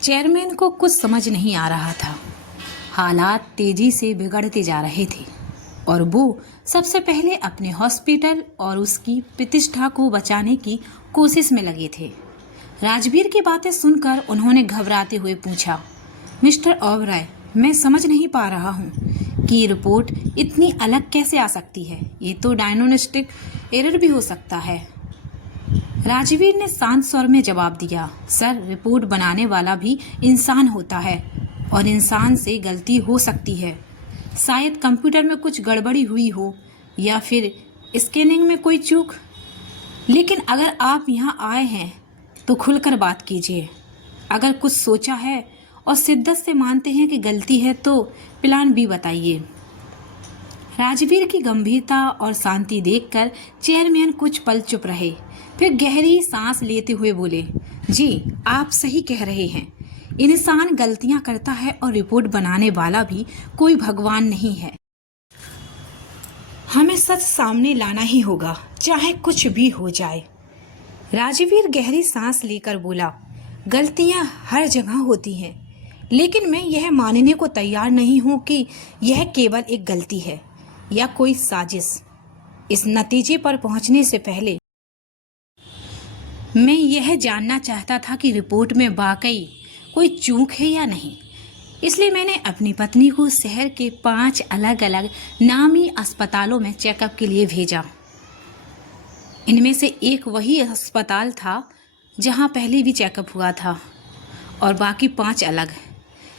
Chairman को कुछ समझ नहीं आ रहा था। हालात तेजी से बिगड़ते जा रहे थे और वो सबसे पहले अपने हॉस्पिटल और उसकी प्रतिष्ठा को बचाने की कोशिश में लगे थे। राजवीर की बातें सुनकर उन्होंने घबराते हुए पूछा, मिस्टर ओबराय, मैं समझ नहीं पा रहा हूँ कि ये रिपोर्ट इतनी अलग कैसे आ सकती है। ये तो डायग्नोस्टिक एरर भी हो सकता है। राजवीर ने शांत स्वर में जवाब दिया, सर, रिपोर्ट बनाने वाला भी इंसान होता है और इंसान से गलती हो सकती है। शायद कंप्यूटर में कुछ गड़बड़ी हुई हो या फिर स्कैनिंग में कोई चूक। लेकिन अगर आप यहाँ आए हैं तो खुलकर बात कीजिए। अगर कुछ सोचा है और शिद्दत से मानते हैं कि गलती है तो प्लान बी बताइए। राजवीर की गंभीरता और शांति देखकर चेयरमैन कुछ पल चुप रहे, फिर गहरी सांस लेते हुए बोले, जी, आप सही कह रहे हैं। इंसान गलतियां करता है और रिपोर्ट बनाने वाला भी कोई भगवान नहीं है। हमें सच सामने लाना ही होगा, चाहे कुछ भी हो जाए। राजवीर गहरी सांस लेकर बोला, गलतियां हर जगह होती हैं, लेकिन मैं यह मानने को तैयार नहीं हूं कि यह केवल एक गलती है या कोई साजिश। इस नतीजे पर पहुंचने से पहले मैं यह जानना चाहता था कि रिपोर्ट में वाकई कोई चूक है या नहीं। इसलिए मैंने अपनी पत्नी को शहर के 5 अलग अलग नामी अस्पतालों में चेकअप के लिए भेजा। इनमें से एक वही अस्पताल था जहां पहले भी चेकअप हुआ था और बाकी 5 अलग।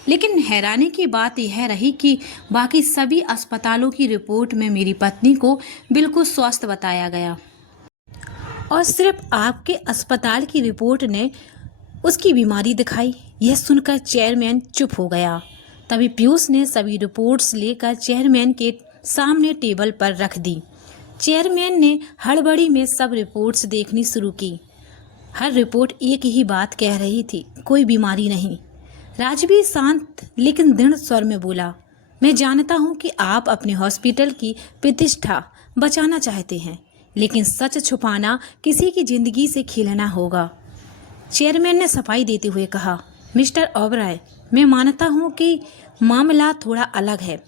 लेकिन हैरानी की बात यह रही कि बाकी सभी अस्पतालों की रिपोर्ट में मेरी पत्नी को बिल्कुल स्वस्थ बताया गया और सिर्फ आपके अस्पताल की रिपोर्ट ने उसकी बीमारी दिखाई। यह सुनकर चेयरमैन चुप हो गया। तभी पीयूष ने सभी रिपोर्ट्स लेकर चेयरमैन के सामने टेबल पर रख दी। चेयरमैन ने हड़बड़ी में सब रिपोर्ट्स देखनी शुरू की। हर रिपोर्ट एक ही बात कह रही थी, कोई बीमारी नहीं। राजवीर शांत लेकिन दृढ़ स्वर में बोला, मैं जानता हूं कि आप अपने हॉस्पिटल की प्रतिष्ठा बचाना चाहते हैं, लेकिन सच छुपाना किसी की जिंदगी से खेलना होगा। चेयरमैन ने सफाई देते हुए कहा, मिस्टर ओबराय, मैं मानता हूं कि मामला थोड़ा अलग है।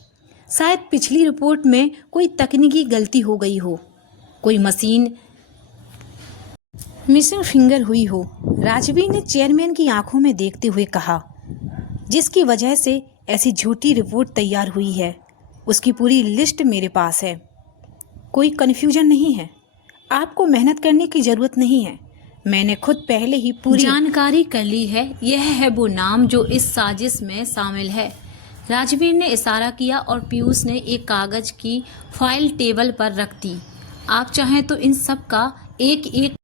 शायद पिछली रिपोर्ट में कोई तकनीकी गलती हो गई हो, कोई मशीन मिसिंग फिंगर हुई हो। राजवीर ने चेयरमैन की आंखों में देखते हुए कहा, जिसकी वजह से ऐसी झूठी रिपोर्ट तैयार हुई है, उसकी पूरी लिस्ट मेरे पास है। कोई कन्फ्यूजन नहीं है, आपको मेहनत करने की ज़रूरत नहीं है। मैंने खुद पहले ही पूरी जानकारी कर ली है। यह है वो नाम जो इस साजिश में शामिल है। राजवीर ने इशारा किया और पीयूष ने एक कागज की फाइल टेबल पर रख दी। आप चाहें तो इन सब का एक एक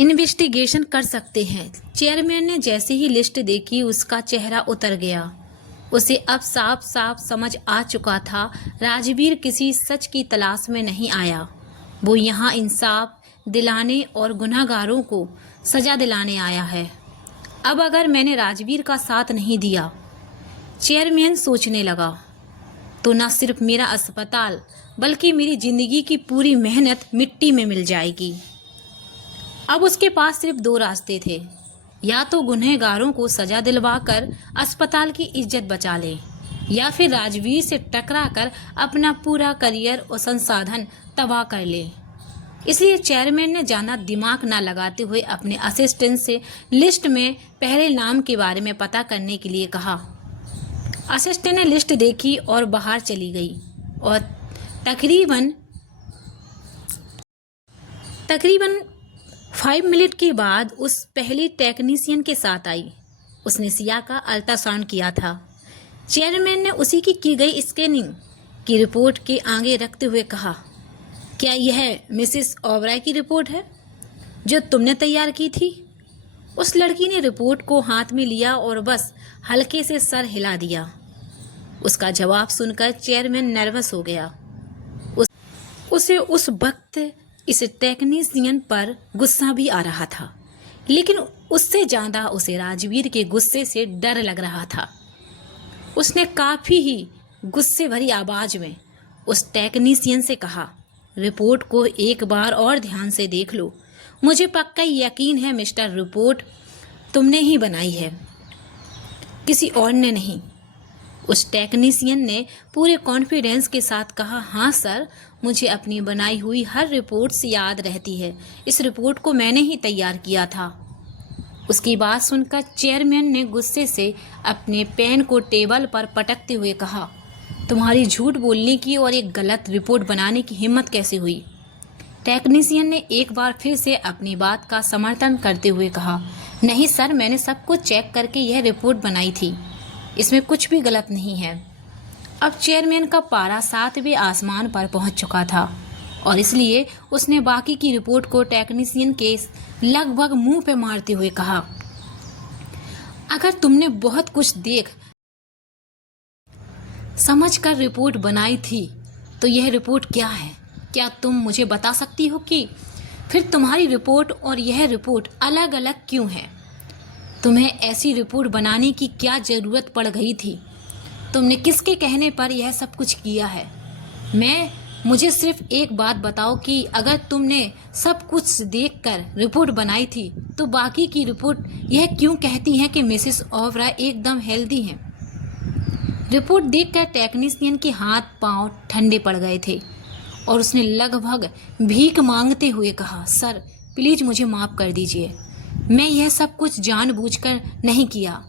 इन्वेस्टिगेशन कर सकते हैं। चेयरमैन ने जैसे ही लिस्ट देखी उसका चेहरा उतर गया। उसे अब साफ साफ समझ आ चुका था, राजवीर किसी सच की तलाश में नहीं आया। वो यहाँ इंसाफ दिलाने और गुनहगारों को सजा दिलाने आया है। अब अगर मैंने राजवीर का साथ नहीं दिया, चेयरमैन सोचने लगा, तो न सिर्फ मेरा अस्पताल बल्कि मेरी जिंदगी की पूरी मेहनत मिट्टी में मिल जाएगी। अब उसके पास सिर्फ 2 रास्ते थे, या तो गुनहगारों को सजा दिलवाकर अस्पताल की इज्जत बचा ले, या फिर राजवीर से टकराकर अपना पूरा करियर और संसाधन तबाह कर ले। इसलिए चेयरमैन ने जाना दिमाग ना लगाते हुए अपने असिस्टेंट से लिस्ट में पहले नाम के बारे में पता करने के लिए कहा। असिस्टेंट ने लिस्ट देखी और बाहर चली गई और तकरीबन 5 मिनट के बाद उस पहली टेक्नीशियन के साथ आई। उसने सिया का अल्ट्रासाउंड किया था। चेयरमैन ने उसी की गई स्कैनिंग की रिपोर्ट के आगे रखते हुए कहा, क्या यह मिसेस ओबराय की रिपोर्ट है जो तुमने तैयार की थी? उस लड़की ने रिपोर्ट को हाथ में लिया और बस हल्के से सर हिला दिया। उसका जवाब सुनकर चेयरमैन नर्वस हो गया। उसे उस वक्त इस टेक्नीशियन पर गुस्सा भी आ रहा था, लेकिन उससे ज़्यादा उसे राजवीर के गुस्से से डर लग रहा था। उसने काफ़ी ही गुस्से भरी आवाज़ में उस टेक्नीशियन से कहा, रिपोर्ट को एक बार और ध्यान से देख लो। मुझे पक्का यकीन है मिस्टर, रिपोर्ट तुमने ही बनाई है, किसी और ने नहीं। उस टेक्नीशियन ने पूरे कॉन्फिडेंस के साथ कहा, हाँ सर, मुझे अपनी बनाई हुई हर रिपोर्ट से याद रहती है। इस रिपोर्ट को मैंने ही तैयार किया था। उसकी बात सुनकर चेयरमैन ने गुस्से से अपने पेन को टेबल पर पटकते हुए कहा, तुम्हारी झूठ बोलने की और एक गलत रिपोर्ट बनाने की हिम्मत कैसे हुई? टेक्नीशियन ने एक बार फिर से अपनी बात का समर्थन करते हुए कहा, नहीं सर, मैंने सब कुछ चेक करके यह रिपोर्ट बनाई थी, इसमें कुछ भी गलत नहीं है। अब चेयरमैन का पारा 7वें आसमान पर पहुंच चुका था और इसलिए उसने बाकी की रिपोर्ट को टेक्नीशियन के लगभग मुंह पे मारते हुए कहा, अगर तुमने बहुत कुछ देख समझ कर रिपोर्ट बनाई थी तो यह रिपोर्ट क्या है? क्या तुम मुझे बता सकती हो कि फिर तुम्हारी रिपोर्ट और यह रिपोर्ट अलग अलग क्यों है? तुम्हें ऐसी रिपोर्ट बनाने की क्या ज़रूरत पड़ गई थी? तुमने किसके कहने पर यह सब कुछ किया है? मुझे सिर्फ एक बात बताओ कि अगर तुमने सब कुछ देखकर रिपोर्ट बनाई थी तो बाकी की रिपोर्ट यह क्यों कहती हैं कि मिसेस ओबराय एकदम हेल्दी हैं? रिपोर्ट देखकर टेक्नीशियन के हाथ पांव ठंडे पड़ गए थे और उसने लगभग भीख मांगते हुए कहा, सर प्लीज़ मुझे माफ़ कर दीजिए, मैं यह सब कुछ जानबूझकर नहीं किया।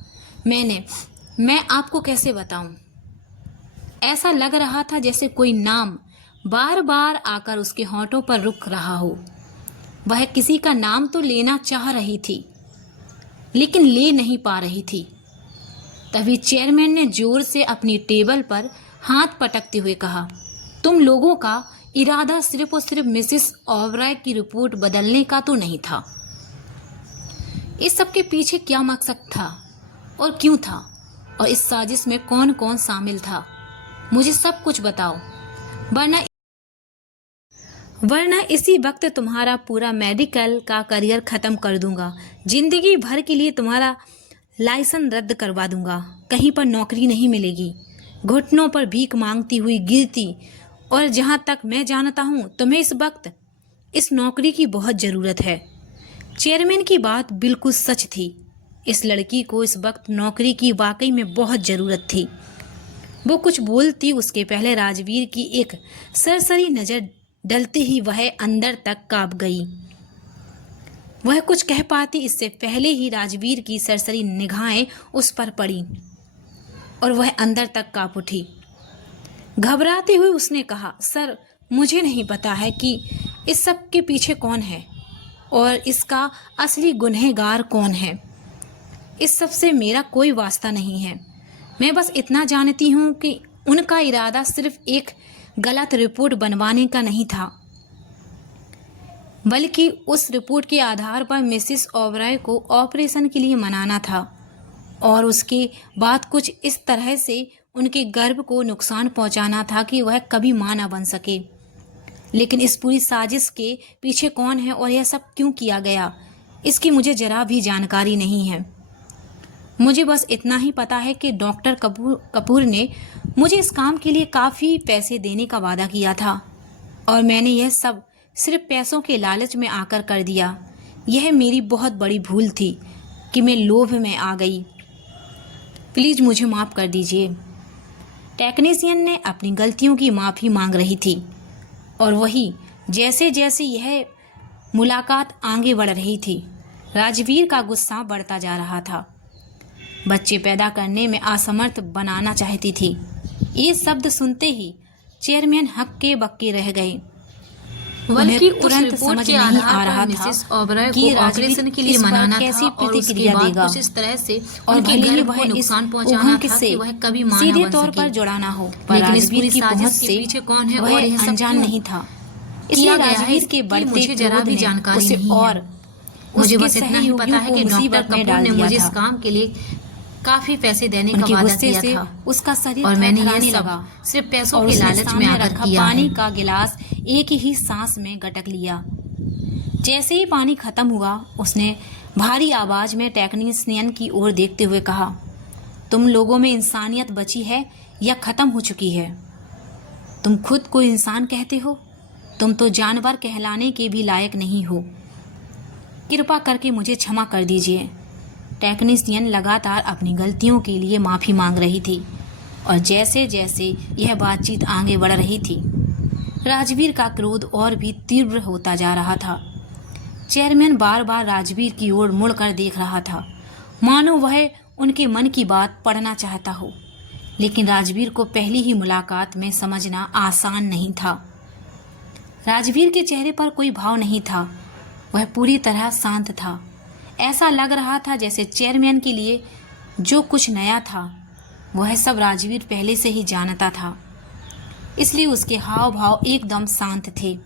मैं आपको कैसे बताऊं? ऐसा लग रहा था जैसे कोई नाम बार बार आकर उसके होंठों पर रुक रहा हो। वह किसी का नाम तो लेना चाह रही थी लेकिन ले नहीं पा रही थी। तभी चेयरमैन ने जोर से अपनी टेबल पर हाथ पटकते हुए कहा, तुम लोगों का इरादा सिर्फ और सिर्फ मिसेस ओबराय की रिपोर्ट बदलने का तो नहीं था। इस सब के पीछे क्या मकसद था और क्यों था, और इस साजिश में कौन कौन शामिल था? मुझे सब कुछ बताओ, वरना इसी वक्त तुम्हारा पूरा मेडिकल का करियर ख़त्म कर दूंगा। ज़िंदगी भर के लिए तुम्हारा लाइसेंस रद्द करवा दूंगा। कहीं पर नौकरी नहीं मिलेगी। घुटनों पर भीख मांगती हुई गिरती। और जहाँ तक मैं जानता हूँ तुम्हें इस वक्त इस नौकरी की बहुत ज़रूरत है। चेयरमैन की बात बिल्कुल सच थी। इस लड़की को इस वक्त नौकरी की वाकई में बहुत ज़रूरत थी। वो कुछ बोलती उसके पहले राजवीर की एक सरसरी नज़र डलते ही वह अंदर तक काँप गई। वह कुछ कह पाती इससे पहले ही राजवीर की सरसरी निगाहें उस पर पड़ी और वह अंदर तक काँप उठी। घबराते हुए उसने कहा, सर मुझे नहीं पता है कि इस सब के पीछे कौन है और इसका असली गुनहगार कौन है। इस सब से मेरा कोई वास्ता नहीं है। मैं बस इतना जानती हूँ कि उनका इरादा सिर्फ एक गलत रिपोर्ट बनवाने का नहीं था, बल्कि उस रिपोर्ट के आधार पर मिसेस ओबराय को ऑपरेशन के लिए मनाना था और उसके बाद कुछ इस तरह से उनके गर्भ को नुकसान पहुंचाना था कि वह कभी मां न बन सके। लेकिन इस पूरी साजिश के पीछे कौन है और यह सब क्यों किया गया, इसकी मुझे जरा भी जानकारी नहीं है। मुझे बस इतना ही पता है कि डॉक्टर कपूर ने मुझे इस काम के लिए काफ़ी पैसे देने का वादा किया था और मैंने यह सब सिर्फ पैसों के लालच में आकर कर दिया। यह मेरी बहुत बड़ी भूल थी कि मैं लोभ में आ गई। प्लीज़ मुझे माफ़ कर दीजिए। टेक्नीशियन ने अपनी गलतियों की माफ़ी मांग रही थी और वही जैसे जैसे यह मुलाकात आगे बढ़ रही थी, राजवीर का गुस्सा बढ़ता जा रहा था। बच्चे पैदा करने में असमर्थ बनाना चाहती थी। ये शब्द सुनते ही चेयरमैन हक्के बक्के रह गए। बल्कि तुरंत समझ नहीं आ रहा था कि ऑपरेशन के लिए मनाना कैसी प्रतिक्रिया देगा इस तरह से और भले ही वह इस नुकसान पहुंचाना था से कि वह कभी मां सीधे न बन तौर सके। पर जुड़ा ना हो, पर लेकिन इस राजवीर पूरी की पहुंच साजिश के से पीछे कौन है वह और यह सब अनजान क्यों नहीं था। किया इसलिए गया है, राजवीर के इसकी बढ़ते मुझे जरा क्रोध भी ने जानकारी उसे नहीं है। और मुझे उसके बस इतना ही पता सहयोगियों है को कि डॉक्टर मुसीबत में कपूर डाल ने दिया मुझे इस था। काम के लिए काफी पैसे देने का उनके वादा गुस्से किया से था उसका शरीर और मैंने थरथराने ये सब लगा सिर्फ पैसों और के उसने लालच में सामने आकर रखा किया पानी है। का गिलास एक ही सांस में गटक लिया। जैसे ही पानी खत्म हुआ, उसने भारी आवाज में टेक्नीशियन की ओर देखते हुए कहा, तुम लोगों में इंसानियत बची है या खत्म हो चुकी है? तुम खुद को इंसान कहते हो? तुम तो जानवर कहलाने के भी लायक नहीं हो। कृपा करके मुझे क्षमा कर दीजिए। टेक्नीशियन लगातार अपनी गलतियों के लिए माफ़ी मांग रही थी और जैसे जैसे यह बातचीत आगे बढ़ रही थी, राजवीर का क्रोध और भी तीव्र होता जा रहा था। चेयरमैन बार बार राजवीर की ओर मुड़कर देख रहा था, मानो वह उनके मन की बात पढ़ना चाहता हो। लेकिन राजवीर को पहली ही मुलाकात में समझना आसान नहीं था। राजवीर के चेहरे पर कोई भाव नहीं था, वह पूरी तरह शांत था। ऐसा लग रहा था जैसे चेयरमैन के लिए जो कुछ नया था वह सब राजवीर पहले से ही जानता था, इसलिए उसके हाव भाव एकदम शांत थे।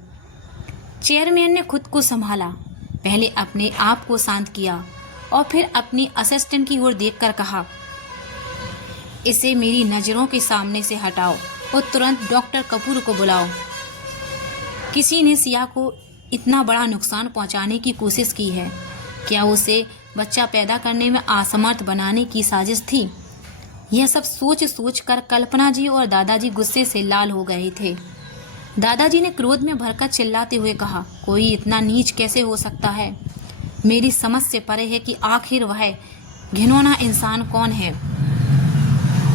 चेयरमैन ने खुद को संभाला, पहले अपने आप को शांत किया और फिर अपनी असिस्टेंट की ओर देखकर कहा, इसे मेरी नज़रों के सामने से हटाओ और तुरंत डॉक्टर कपूर को बुलाओ। किसी ने सिया को इतना बड़ा नुकसान पहुंचाने की कोशिश की है। क्या उसे बच्चा पैदा करने में असमर्थ बनाने की साजिश थी? यह सब सोच सोच कर कल्पना जी और दादाजी गुस्से से लाल हो गए थे। दादाजी ने क्रोध में भरकर चिल्लाते हुए कहा, कोई इतना नीच कैसे हो सकता है? मेरी समझ से परे है कि आखिर वह घिनौना इंसान कौन है।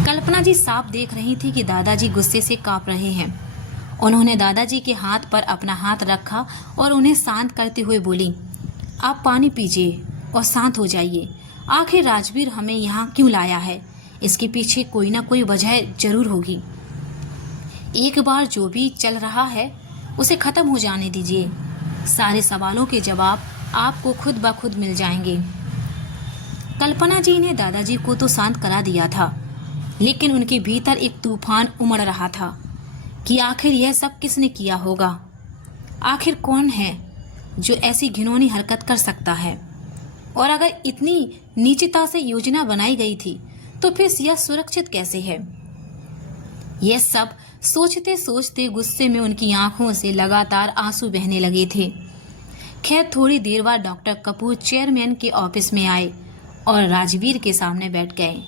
कल्पना जी साफ देख रही थी कि दादाजी गुस्से से कांप रहे हैं। उन्होंने दादाजी के हाथ पर अपना हाथ रखा और उन्हें शांत करते हुए बोली, आप पानी पीजिए और शांत हो जाइए। आखिर राजवीर हमें यहाँ क्यों लाया है? इसके पीछे कोई ना कोई वजह जरूर होगी। एक बार जो भी चल रहा है उसे खत्म हो जाने दीजिए। सारे सवालों के जवाब आपको खुद ब खुद मिल जाएंगे। कल्पना जी ने दादाजी को तो शांत करा दिया था, लेकिन उनके भीतर एक तूफान उमड़ रहा था कि आखिर यह सब किसने किया होगा। आखिर कौन है जो ऐसी घिनौनी हरकत कर सकता है? और अगर इतनी नीचता से योजना बनाई गई थी तो फिर सिया सुरक्षित कैसे है? यह सब सोचते सोचते गुस्से में उनकी आंखों से लगातार आंसू बहने लगे थे। खैर थोड़ी देर बाद डॉक्टर कपूर चेयरमैन के ऑफिस में आए और राजवीर के सामने बैठ गए।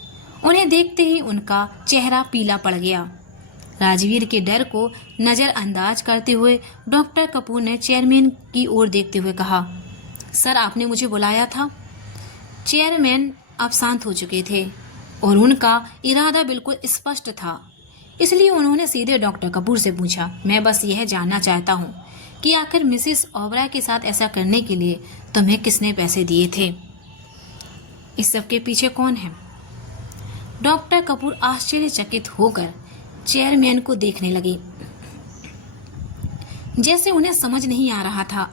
उन्हें देखते ही उनका चेहरा पीला पड़ गया। राजवीर के डर को नज़रअंदाज करते हुए डॉक्टर कपूर ने चेयरमैन की ओर देखते हुए कहा, सर आपने मुझे बुलाया था। चेयरमैन अब शांत हो चुके थे और उनका इरादा बिल्कुल स्पष्ट था, इसलिए उन्होंने सीधे डॉक्टर कपूर से पूछा, मैं बस यह जानना चाहता हूँ कि आखिर मिसेस ओबराय के साथ ऐसा करने के लिए तुम्हें किसने पैसे दिए थे? इस सब के पीछे कौन है? डॉक्टर कपूर आश्चर्यचकित होकर चेयरमैन को देखने लगे, जैसे उन्हें समझ नहीं आ रहा था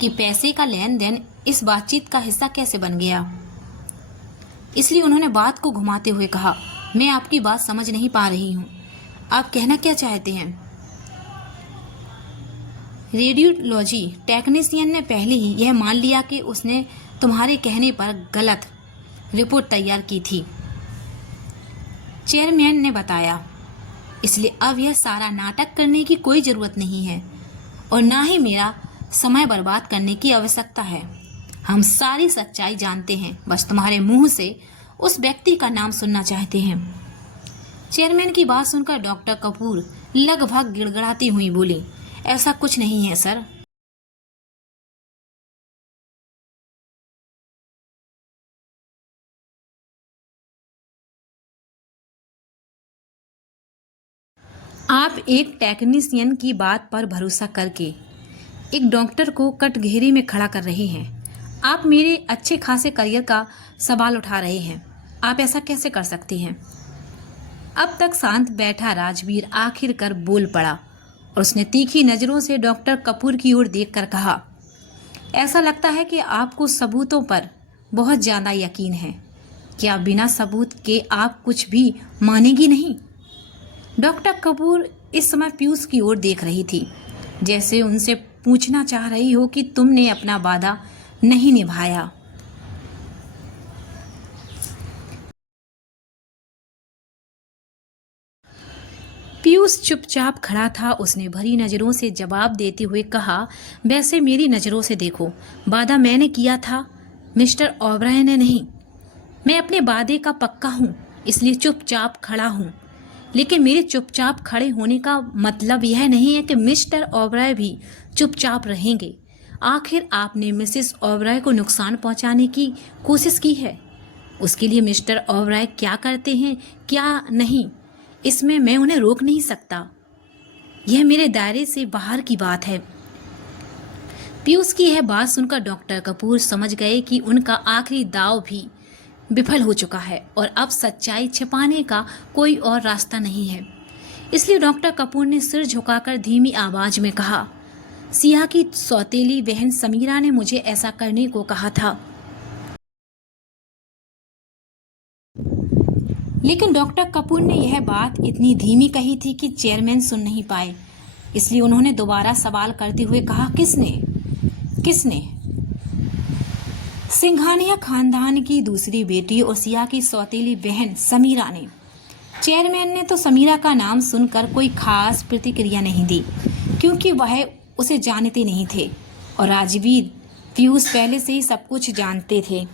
कि पैसे का लेन देन इस बातचीत का हिस्सा कैसे बन गया। इसलिए उन्होंने बात को घुमाते हुए कहा, मैं आपकी बात समझ नहीं पा रही हूँ, आप कहना क्या चाहते हैं? रेडियोलॉजी टेक्नीशियन ने पहले ही यह मान लिया कि उसने तुम्हारे कहने पर गलत रिपोर्ट तैयार की थी, चेयरमैन ने बताया। इसलिए अब यह सारा नाटक करने की कोई ज़रूरत नहीं है और ना ही मेरा समय बर्बाद करने की आवश्यकता है। हम सारी सच्चाई जानते हैं, बस तुम्हारे मुंह से उस व्यक्ति का नाम सुनना चाहते हैं। चेयरमैन की बात सुनकर डॉक्टर कपूर लगभग गिड़गिड़ाती हुई बोली, ऐसा कुछ नहीं है सर। आप एक टेक्नीशियन की बात पर भरोसा करके एक डॉक्टर को कटघरे में खड़ा कर रहे हैं। आप मेरे अच्छे खासे करियर का सवाल उठा रहे हैं। आप ऐसा कैसे कर सकते हैं? अब तक शांत बैठा राजवीर आखिरकार बोल पड़ा और उसने तीखी नज़रों से डॉक्टर कपूर की ओर देखकर कहा, ऐसा लगता है कि आपको सबूतों पर बहुत ज़्यादा यकीन है। क्या बिना सबूत के आप कुछ भी मानेगी नहीं? डॉक्टर कपूर इस समय पीयूष की ओर देख रही थी, जैसे उनसे पूछना चाह रही हो कि तुमने अपना वादा नहीं निभाया। पीयूष चुपचाप खड़ा था। उसने भरी नज़रों से जवाब देते हुए कहा, वैसे मेरी नज़रों से देखो, वादा मैंने किया था, मिस्टर ओबराय ने नहीं। मैं अपने वादे का पक्का हूँ, इसलिए चुपचाप खड़ा हूँ। लेकिन मेरे चुपचाप खड़े होने का मतलब यह नहीं है कि मिस्टर ओबराय भी चुपचाप रहेंगे। आखिर आपने मिसेस ओबराय को नुकसान पहुंचाने की कोशिश की है। उसके लिए मिस्टर ओबराय क्या करते हैं क्या नहीं, इसमें मैं उन्हें रोक नहीं सकता। यह मेरे दायरे से बाहर की बात है। पीयूष की यह बात सुनकर डॉक्टर कपूर समझ गए कि उनका आखिरी दाव भी विफल हो चुका है और अब सच्चाई छिपाने का कोई और रास्ता नहीं है। इसलिए डॉक्टर कपूर ने सिर झुकाकर धीमी आवाज में कहा, सिया की सौतेली बहन समीरा ने मुझे ऐसा करने को कहा था। लेकिन डॉक्टर कपूर ने यह बात इतनी धीमी कही थी कि चेयरमैन सुन नहीं पाए। इसलिए उन्होंने दोबारा सवाल करते हुए कहा, किसने? सिंघानिया खानदान की दूसरी बेटी और सिया की सौतेली बहन समीरा ने। चेयरमैन ने तो समीरा का नाम सुनकर कोई खास प्रतिक्रिया नहीं दी, क्योंकि वह उसे जानते नहीं थे और राजवीर पीयूष पहले से ही सब कुछ जानते थे,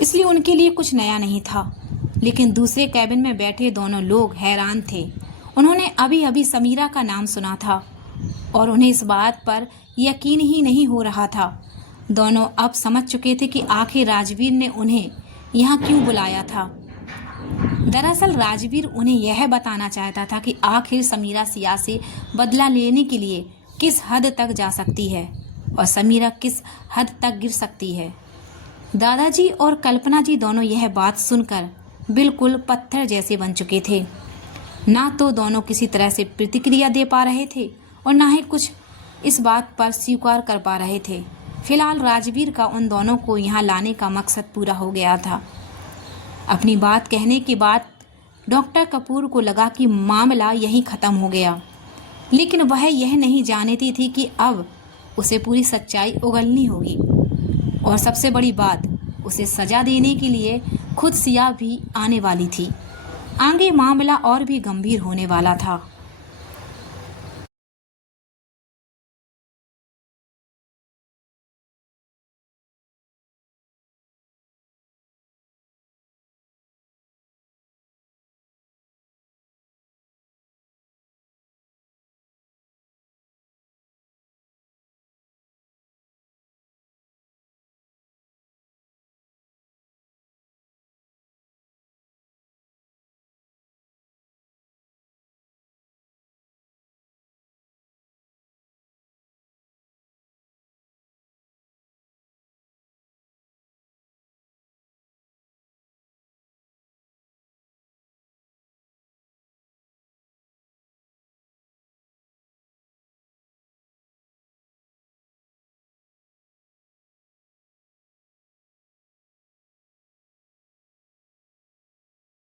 इसलिए उनके लिए कुछ नया नहीं था। लेकिन दूसरे कैबिन में बैठे दोनों लोग हैरान थे। उन्होंने अभी अभी समीरा का नाम सुना था और उन्हें इस बात पर यकीन ही नहीं हो रहा था। दोनों अब समझ चुके थे कि आखिर राजवीर ने उन्हें यहाँ क्यों बुलाया था। दरअसल राजवीर उन्हें यह बताना चाहता था कि आखिर समीरा सिया से बदला लेने के लिए किस हद तक जा सकती है और समीरा किस हद तक गिर सकती है। दादाजी और कल्पना जी दोनों यह बात सुनकर बिल्कुल पत्थर जैसे बन चुके थे। ना तो दोनों किसी तरह से प्रतिक्रिया दे पा रहे थे और ना ही कुछ इस बात पर स्वीकार कर पा रहे थे। फिलहाल राजवीर का उन दोनों को यहाँ लाने का मकसद पूरा हो गया था। अपनी बात कहने के बाद डॉक्टर कपूर को लगा कि मामला यहीं ख़त्म हो गया, लेकिन वह यह नहीं जानती थी कि अब उसे पूरी सच्चाई उगलनी होगी और सबसे बड़ी बात, उसे सज़ा देने के लिए खुद सिया भी आने वाली थी। आगे मामला और भी गंभीर होने वाला था।